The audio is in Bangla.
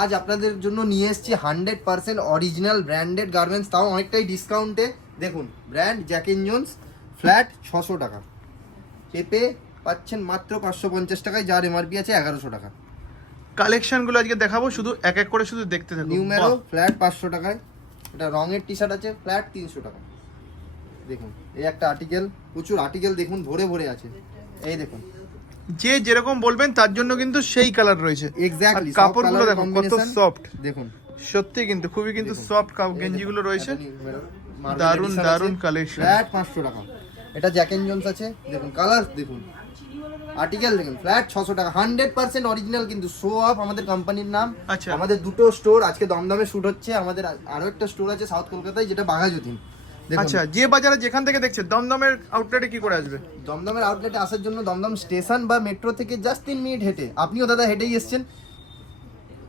আজ আপনাদের জন্য নিয়ে এসেছি 100% অরিজিনাল ব্র্যান্ডেড গার্মেন্টস, তাও অনেকটাই ডিসকাউন্টে। দেখুন, brand Jack and Jones, flat 600 টাকা। পেপে পাচ্ছেন মাত্র 550 টাকায়, যার এমআরপি আছে 1100 টাকা। কালেকশনগুলো আজকে দেখাবো, শুধু এক এক করে শুধু দেখতে থাকুন। নিউমেরো ফ্ল্যাট 500 টাকায়। এটা রঙের টি শার্ট আছে, ফ্ল্যাট 300 টাকা। দেখুন, এই একটা আর্টিকেল, প্রচুর আর্টিকেল দেখুন, ভরে ভরে আছে। এই দেখুন, যে যেরকম বলবেন তার জন্য কিন্তু সেই কালার রয়েছে। এক্স্যাক্টলি কাপড়গুলো দেখুন কত সফট, দেখুন সত্যি কিন্তু খুবই কিন্তু সফট গেঞ্জিগুলো রয়েছে। মার্বেল দারুন এডিশন দারুন আছে, কালেকশন। ফ্ল্যাট 500 টাকা। এটা জ্যাক এন্ড জোন্স আছে, দেখুন কালার দেখুন, আর্টিকেল দেখুন, ফ্ল্যাট 600 টাকা। 100% অরিজিনাল কিন্তু, শো অফ আমাদের কোম্পানির নাম। আচ্ছা। আমাদের দুটো স্টোর আজকে দমদমে শুট হচ্ছে, আমাদের আরো একটা স্টোর আছে সাউথ কলকাতায়, যেটা বাঘাযতীন। দেখুন, আচ্ছা, যে বাজারে যেখান থেকে দেখছে দমদমের আউটলেটে কি করে আসবে? দমদমের আউটলেটে আসার জন্য দমদম স্টেশন বা মেট্রো থেকে জাস্ট 3 মিনিট হেঁটে, আপনিও দাদা হেঁটেই এসছেন,